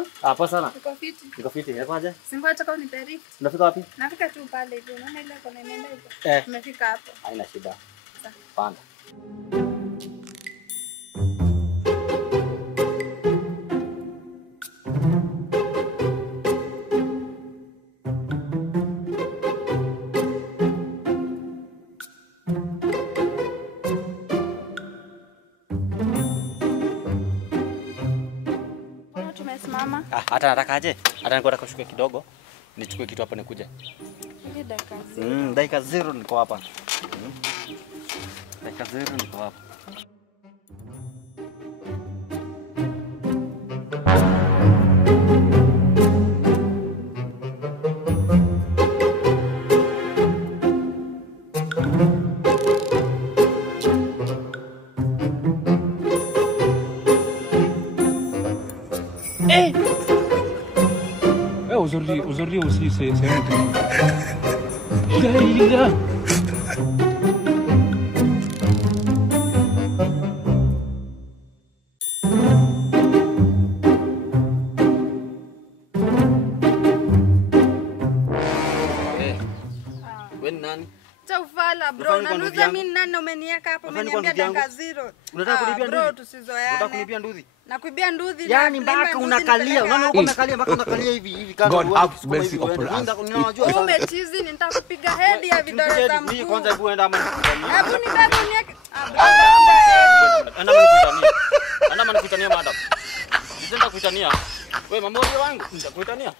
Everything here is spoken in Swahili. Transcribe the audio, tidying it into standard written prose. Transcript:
Mambo? Poa sana. Niko fiti. Niko fiti. Yakoje? Singoja kwa niperi. Unafika wapi? Nafika tu pale hivi. Unaona ile kona nenda hivi. Tumefika hapo. Haina shida. Panda. Tumesimama. Hata nataka aje? Hata niko nataka kushuka kidogo. Nichukue kitu hapa nikuje. Ile dakika 0. Dakika 0 niko hapa. Dakika 0 niko hapa. Aujourd'hui aussi, c'est un truc. Gaïda. Wewe ni nani? Ufala bro, unanuza mimi nani umeniweka hapo umeniambia dakika 0. Unataka kunibia nduzi? Bro, tusizoeane. Unataka kunibia nduzi? Nakuibia nduzi. Yaani mpaka unakalia, unaona uko umekalia mpaka unakalia hivi kama God have mercy upon us. Ninajua umechizi nitakupiga head ya vidole za mguu. Kwanza hebu enda ama nikutania. Hebu nibebe Ana manikutania madam. Nitaenda kuitania. Wewe mambo wangu, nitakuitania.